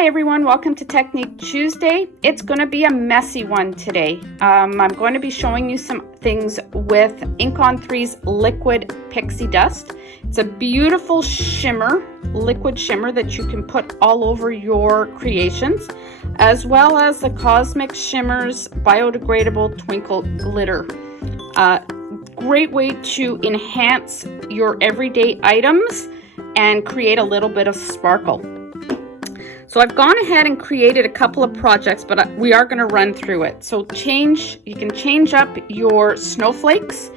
Hi everyone, welcome to Technique Tuesday. It's going to be a messy one today. I'm going to be showing you some things with Ink on 3's liquid pixie dust. It's a beautiful shimmer, liquid shimmer that you can put all over your creations, as well as the Cosmic Shimmers Biodegradable Twinkle Glitter. Great way to enhance your everyday items and create a little bit of sparkle. So I've gone ahead and created a couple of projects, but we are going to run through it. So you can change up your snowflakes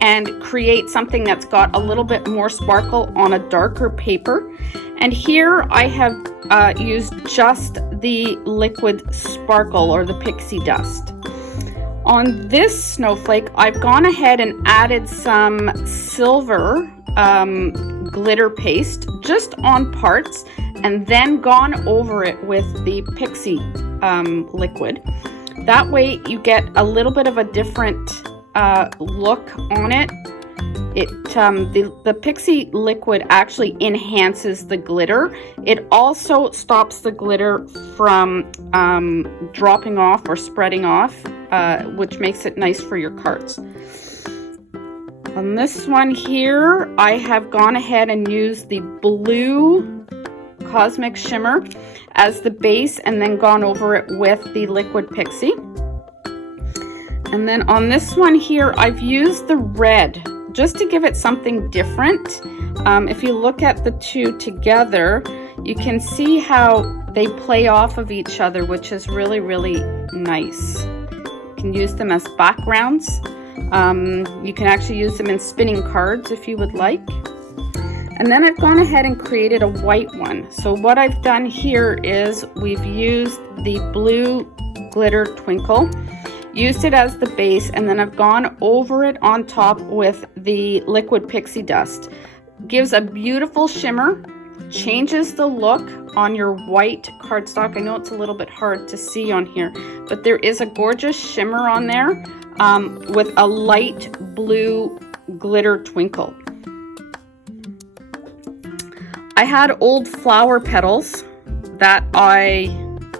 and create something that's got a little bit more sparkle on a darker paper. And here I have used just the liquid sparkle or the pixie dust. On this snowflake, I've gone ahead and added some silver glitter paste just on parts, and then gone over it with the pixie liquid. That way you get a little bit of a different look on it. The pixie liquid actually enhances the glitter. It also stops the glitter from dropping off or spreading off, which makes it nice for your cards. On this one here, I have gone ahead and used the blue Cosmic Shimmer as the base and then gone over it with the liquid pixie. And then on this one here, I've used the red just to give it something different. If you look at the two together, you can see how they play off of each other, which is really, really nice. You can use them as backgrounds. You can actually use them in spinning cards if you would like. And then I've gone ahead and created a white one. So what I've done here is we've used the blue glitter Twinkle, used it as the base, and then I've gone over it on top with the liquid pixie dust. Gives a beautiful shimmer, changes the look on your white cardstock. I know it's a little bit hard to see on here, but there is a gorgeous shimmer on there with a light blue glitter twinkle. I had old flower petals that I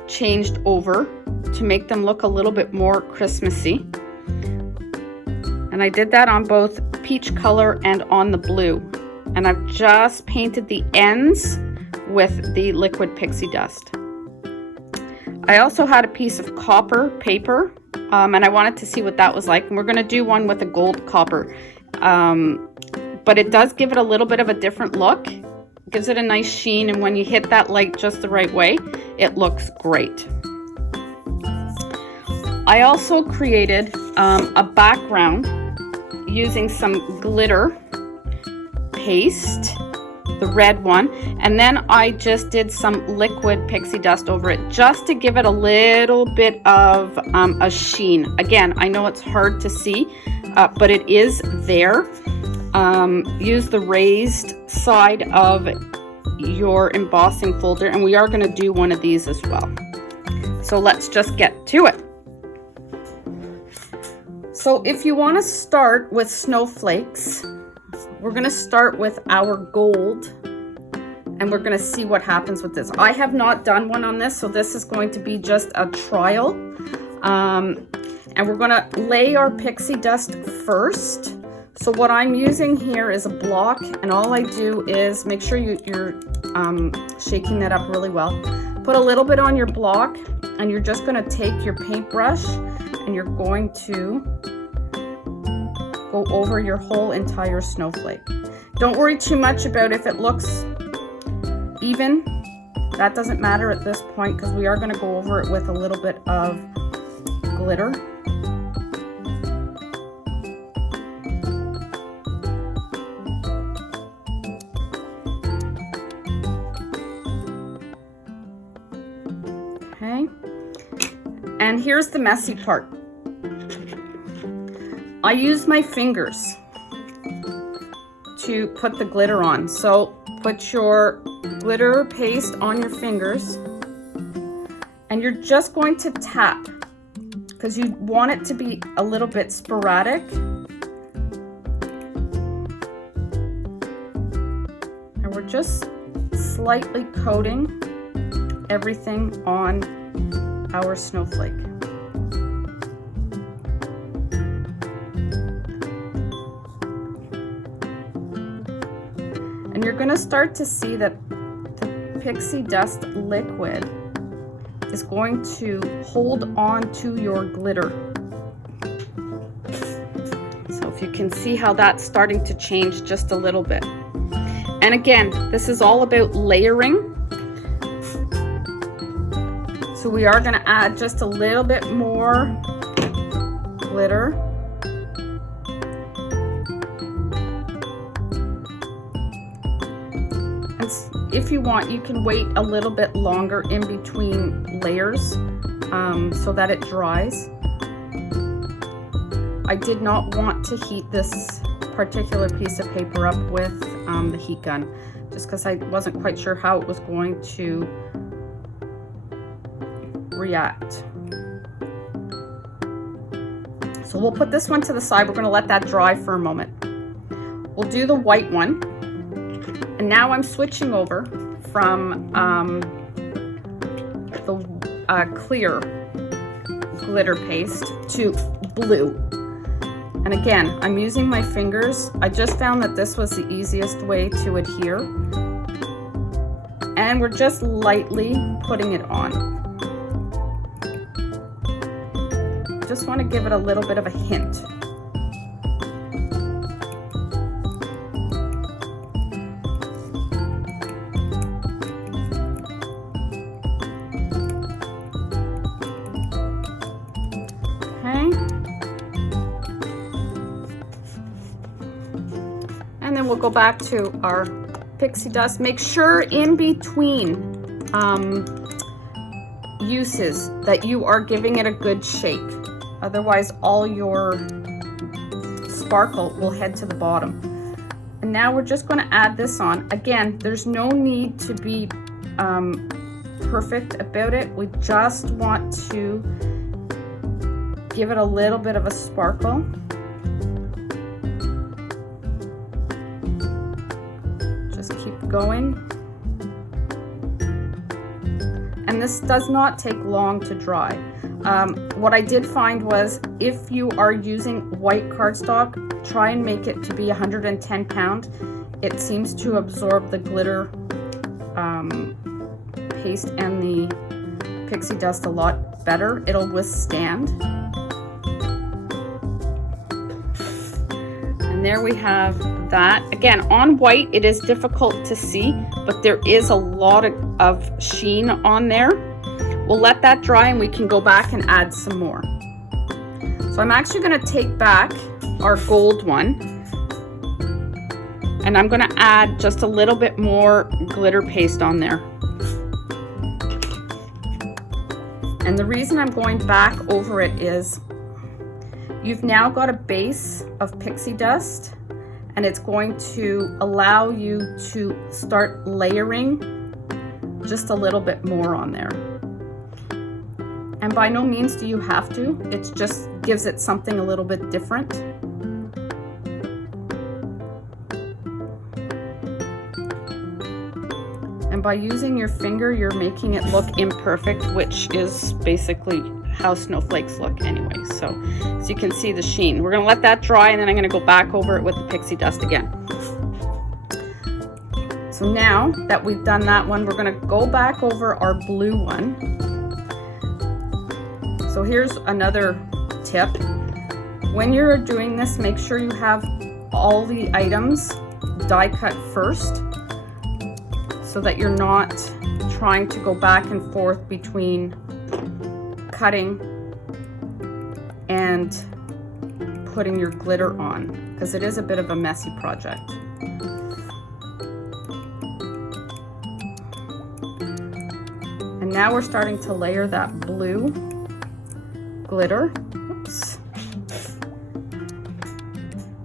changed over to make them look a little bit more Christmassy. And I did that on both peach color and on the blue. And I've just painted the ends with the liquid pixie dust. I also had a piece of copper paper, and I wanted to see what that was like. And we're going to do one with a gold copper. But it does give it a little bit of a different look. Gives it a nice sheen, and when you hit that light just the right way, it looks great. I also created a background using some glitter paste, the red one, and then I just did some liquid pixie dust over it just to give it a little bit of a sheen. Again, I know it's hard to see, but it is there. Use the raised side of your embossing folder, and we are going to do one of these as well. So let's just get to it. So if you want to start with snowflakes, we're going to start with our gold, and we're going to see what happens with this. I have not done one on this, so this is going to be just a trial. And we're going to lay our pixie dust first. So what I'm using here is a block, and all I do is make sure you're shaking that up really well. Put a little bit on your block, and you're just going to take your paintbrush and you're going to go over your whole entire snowflake. Don't worry too much about if it looks even. That doesn't matter at this point because we are going to go over it with a little bit of glitter. Okay, and here's the messy part. I use my fingers to put the glitter on. So put your glitter paste on your fingers, and you're just going to tap because you want it to be a little bit sporadic. And we're just slightly coating everything on our snowflake. And you're going to start to see that the pixie dust liquid is going to hold on to your glitter. So if you can see how that's starting to change just a little bit. And again, this is all about layering. So we are going to add just a little bit more glitter. And if you want, you can wait a little bit longer in between layers so that it dries. I did not want to heat this particular piece of paper up with the heat gun, just because I wasn't quite sure how it was going to react. So we'll put this one to the side. We're going to let that dry for a moment. We'll do the white one. And now I'm switching over from the clear glitter paste to blue. And again, I'm using my fingers. I just found that this was the easiest way to adhere. And we're just lightly putting it on. Just want to give it a little bit of a hint. And then we'll go back to our pixie dust. Make sure in between uses that you are giving it a good shake. Otherwise, all your sparkle will head to the bottom. And now we're just going to add this on. Again, there's no need to be perfect about it. We just want to give it a little bit of a sparkle. Keep going. And this does not take long to dry. What I did find was if you are using white cardstock, try and make it to be 110 pound. It seems to absorb the glitter paste and the pixie dust a lot better. It'll withstand. And there we have that. Again, on white it is difficult to see, but there is a lot of sheen on there. We'll let that dry and we can go back and add some more. So I'm actually going to take back our gold one and I'm going to add just a little bit more glitter paste on there. And the reason I'm going back over it is you've now got a base of pixie dust, and it's going to allow you to start layering just a little bit more on there. And by no means do you have to, it just gives it something a little bit different. And by using your finger, you're making it look imperfect, which is basically how snowflakes look anyway. So as you can see the sheen. We're going to let that dry and then I'm going to go back over it with the pixie dust again. So now that we've done that one, we're going to go back over our blue one. So here's another tip. When you're doing this, make sure you have all the items die cut first so that you're not trying to go back and forth between cutting and putting your glitter on, because it is a bit of a messy project. And now we're starting to layer that blue glitter. Oops.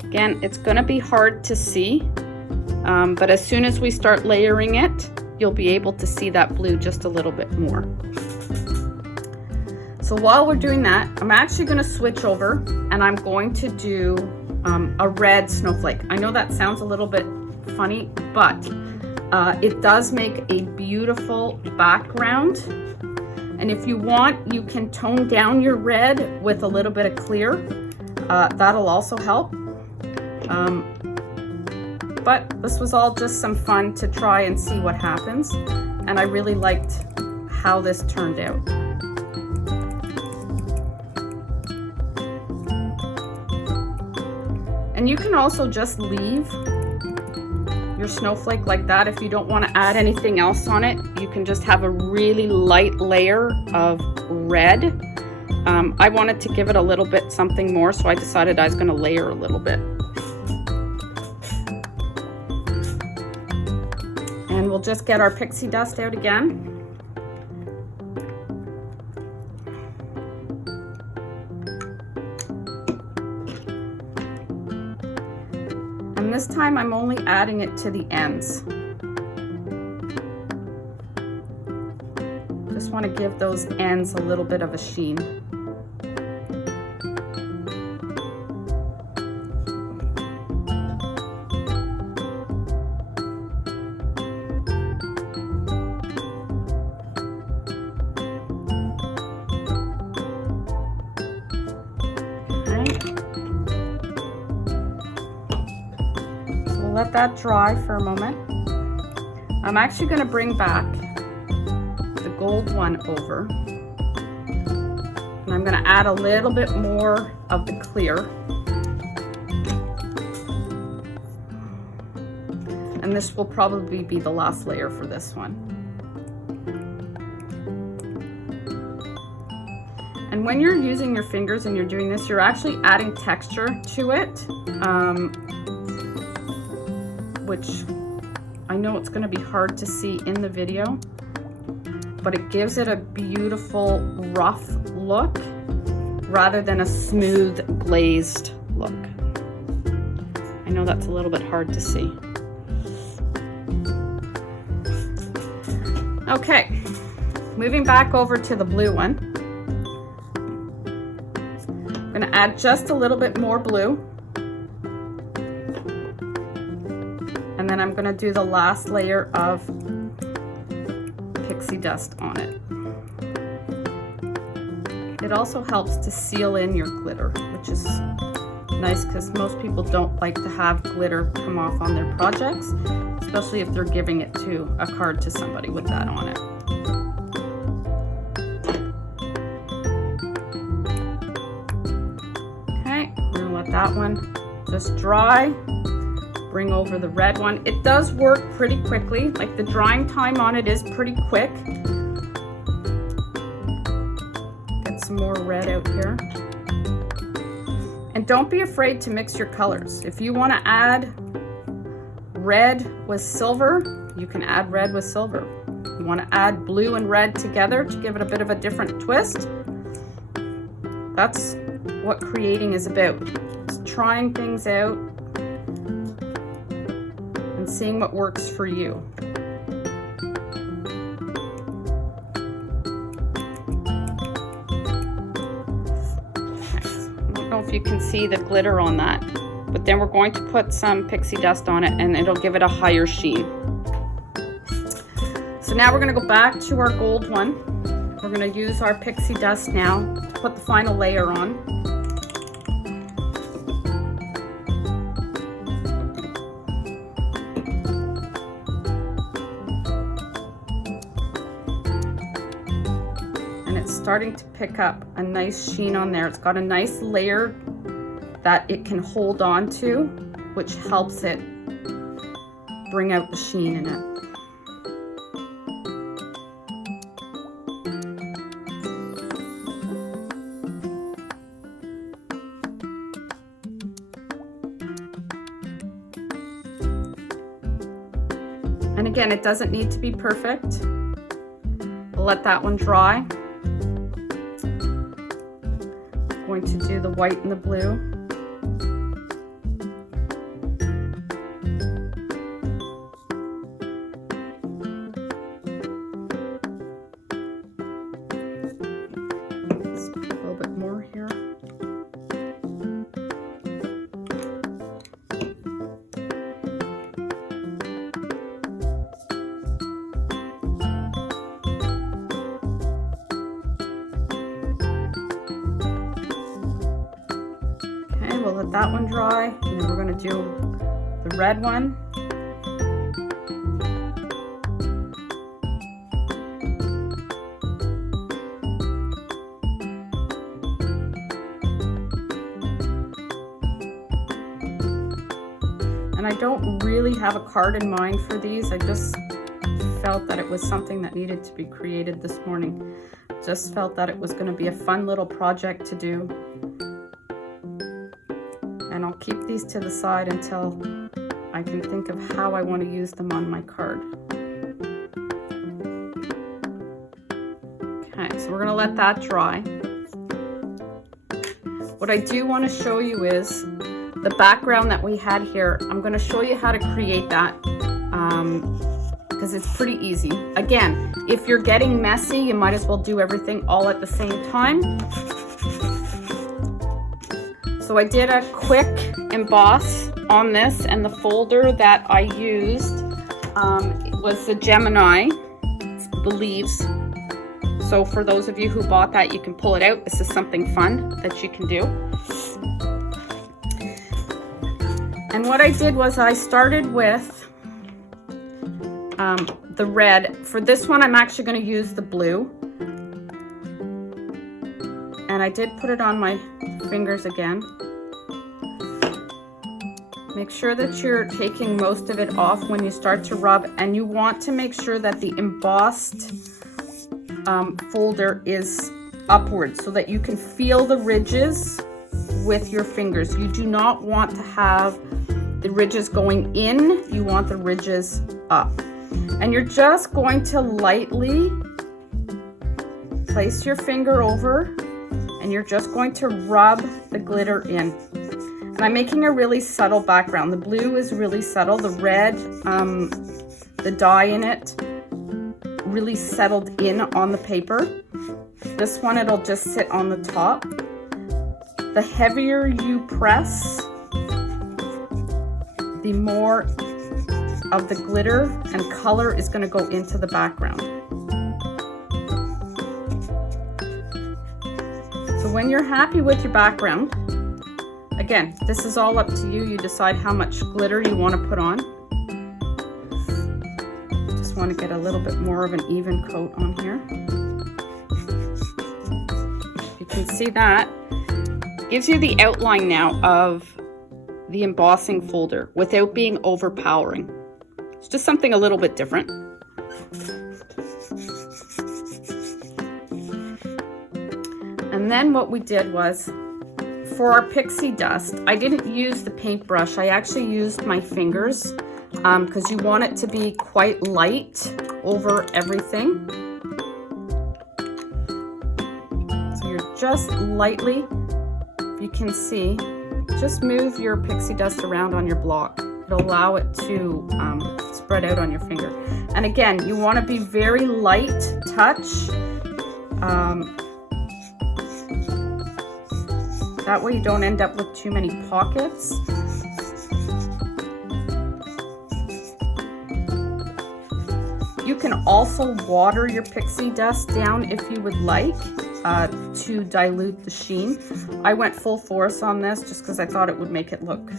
Again, it's going to be hard to see, but as soon as we start layering it, you'll be able to see that blue just a little bit more. So while we're doing that, I'm actually going to switch over and I'm going to do a red snowflake. I know that sounds a little bit funny, but It does make a beautiful background. And if you want, you can tone down your red with a little bit of clear. That'll also help. But this was all just some fun to try and see what happens. And I really liked how this turned out. And you can also just leave your snowflake like that. If you don't want to add anything else on it, you can just have a really light layer of red. I wanted to give it a little bit something more, so I decided I was going to layer a little bit. And we'll just get our pixie dust out again. And this time I'm only adding it to the ends. Just want to give those ends a little bit of a sheen. Let that dry for a moment. I'm actually going to bring back the gold one over, and I'm going to add a little bit more of the clear, and this will probably be the last layer for this one. And when you're using your fingers and you're doing this, you're actually adding texture to it. Which I know it's going to be hard to see in the video, but it gives it a beautiful rough look rather than a smooth glazed look. I know that's a little bit hard to see. Okay, moving back over to the blue one. I'm going to add just a little bit more blue. And then I'm going to do the last layer of pixie dust on it. It also helps to seal in your glitter, which is nice because most people don't like to have glitter come off on their projects, especially if they're giving it to a card to somebody with that on it. Okay, I'm going to let that one just dry. Bring over the red one. It does work pretty quickly, like the drying time on it is pretty quick. Get some more red out here. And don't be afraid to mix your colors. If you want to add red with silver, you can add red with silver. You want to add blue and red together to give it a bit of a different twist. That's what creating is about. It's trying things out and seeing what works for you. I don't know if you can see the glitter on that, but then we're going to put some pixie dust on it and it'll give it a higher sheen. So now we're going to go back to our gold one. We're going to use our pixie dust now to put the final layer on. Starting to pick up a nice sheen on there. It's got a nice layer that it can hold on to, which helps it bring out the sheen in it. And again, it doesn't need to be perfect. We'll let that one dry. Going to do the white and the blue. Let's put a little bit more here. let that one dry, and then we're going to do the red one. And I don't really have a card in mind for these. I just felt that it was something that needed to be created this morning. Just felt that it was going to be a fun little project to do. And I'll keep these to the side until I can think of how I want to use them on my card. Okay, so we're going to let that dry. What I do want to show you is the background that we had here. I'm going to show you how to create that because it's pretty easy. Again, if you're getting messy, you might as well do everything all at the same time. So I did a quick emboss on this, and the folder that I used was the Gemini, the leaves. So for those of you who bought that, you can pull it out. This is something fun that you can do. And what I did was I started with the red. For this one, I'm actually going to use the blue. And I did put it on my fingers again. Make sure that you're taking most of it off when you start to rub, and you want to make sure that the embossed folder is upward so that you can feel the ridges with your fingers. You do not want to have the ridges going in, you want the ridges up. And you're just going to lightly place your finger over, and you're just going to rub the glitter in. And I'm making a really subtle background. The blue is really subtle. The red, the dye in it, really settled in on the paper. This one, it'll just sit on the top. The heavier you press, the more of the glitter and color is going to go into the background. So when you're happy with your background, again, this is all up to you. You decide how much glitter you want to put on. Just want to get a little bit more of an even coat on here. You can see that gives you the outline now of the embossing folder without being overpowering. It's just something a little bit different. And then what we did was, for our pixie dust, I didn't use the paintbrush. I actually used my fingers because you want it to be quite light over everything. So you're just lightly, if you can see, just move your pixie dust around on your block. It'll allow it to spread out on your finger. And again, you want to be very light touch. That way you don't end up with too many pockets. You can also water your pixie dust down if you would like to dilute the sheen. I went full force on this just because I thought it would make it look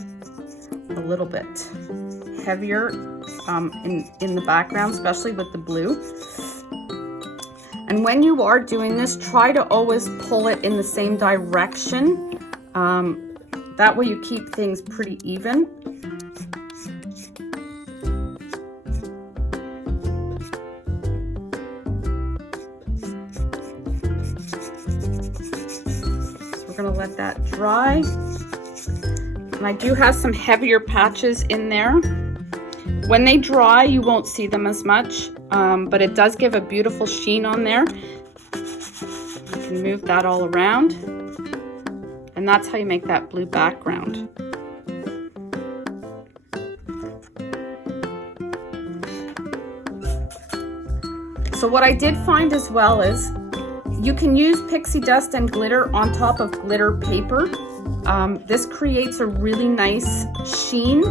a little bit heavier in the background, especially with the blue. And when you are doing this, try to always pull it in the same direction. That way you keep things pretty even. So we're going to let that dry. And I do have some heavier patches in there. When they dry, you won't see them as much, but it does give a beautiful sheen on there. You can move that all around. And that's how you make that blue background. So what I did find as well is you can use pixie dust and glitter on top of glitter paper. This creates a really nice sheen.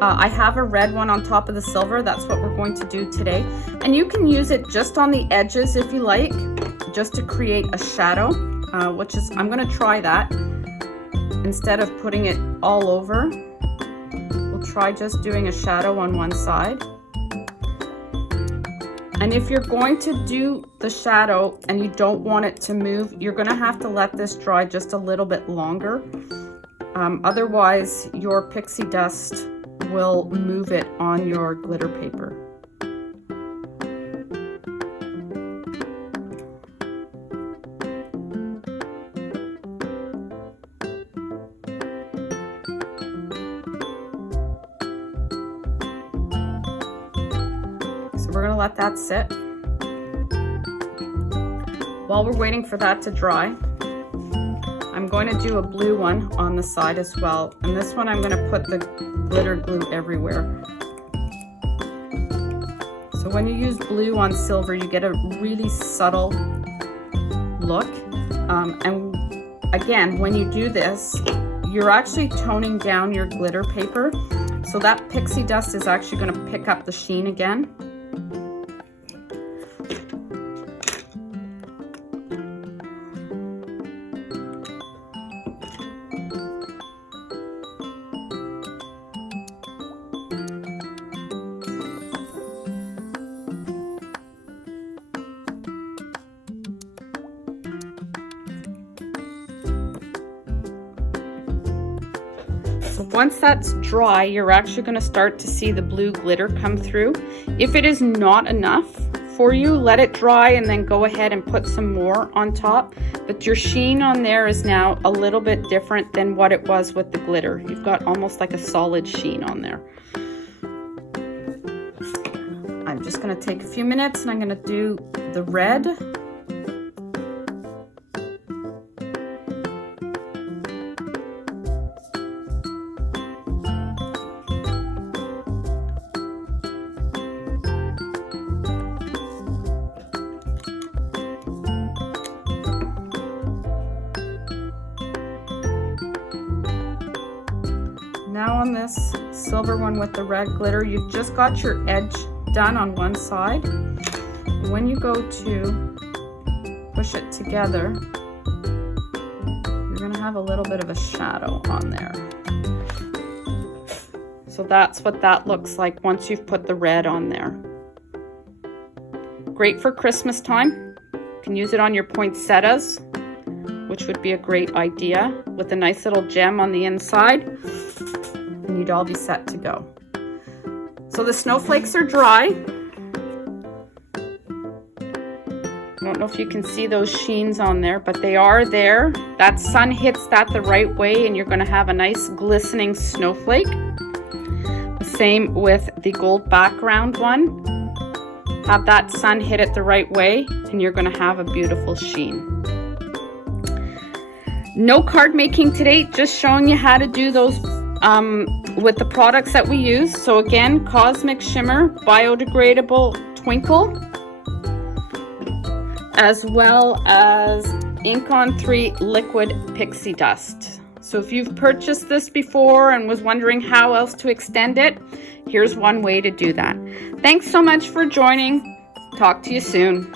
I have a red one on top of the silver. That's what we're going to do today. And you can use it just on the edges if you like, just to create a shadow, which is, I'm going to try that. instead of putting it all over, we'll try just doing a shadow on one side. And if you're going to do the shadow and you don't want it to move, you're going to have to let this dry just a little bit longer. Otherwise, your pixie dust will move it on your glitter paper. We're going to let that sit. While we're waiting for that to dry, I'm going to do a blue one on the side as well. And this one I'm going to put the glitter glue everywhere. So when you use blue on silver, you get a really subtle look. And again, when you do this, you're actually toning down your glitter paper. So that pixie dust is actually going to pick up the sheen again. Once that's dry, you're actually going to start to see the blue glitter come through. If it is not enough for you, let it dry and then go ahead and put some more on top. But your sheen on there is now a little bit different than what it was with the glitter. You've got almost like a solid sheen on there. I'm just going to take a few minutes and I'm going to do the red. Now on this silver one with the red glitter, you've just got your edge done on one side. When you go to push it together, you're going to have a little bit of a shadow on there. So that's what that looks like once you've put the red on there. Great for Christmas time. You can use it on your poinsettias, which would be a great idea, with a nice little gem on the inside. And you'd all be set to go. So the snowflakes are dry. I don't know if you can see those sheens on there, but they are there. That sun hits that the right way and you're going to have a nice glistening snowflake. The same with the gold background one. Have that sun hit it the right way and you're going to have a beautiful sheen. No card making today, just showing you how to do those with the products that we use. So again, Cosmic Shimmer, Biodegradable Twinkle, as well as Ink on 3 Liquid Pixie Dust. So if you've purchased this before and was wondering how else to extend it, here's one way to do that. Thanks so much for joining. Talk to you soon.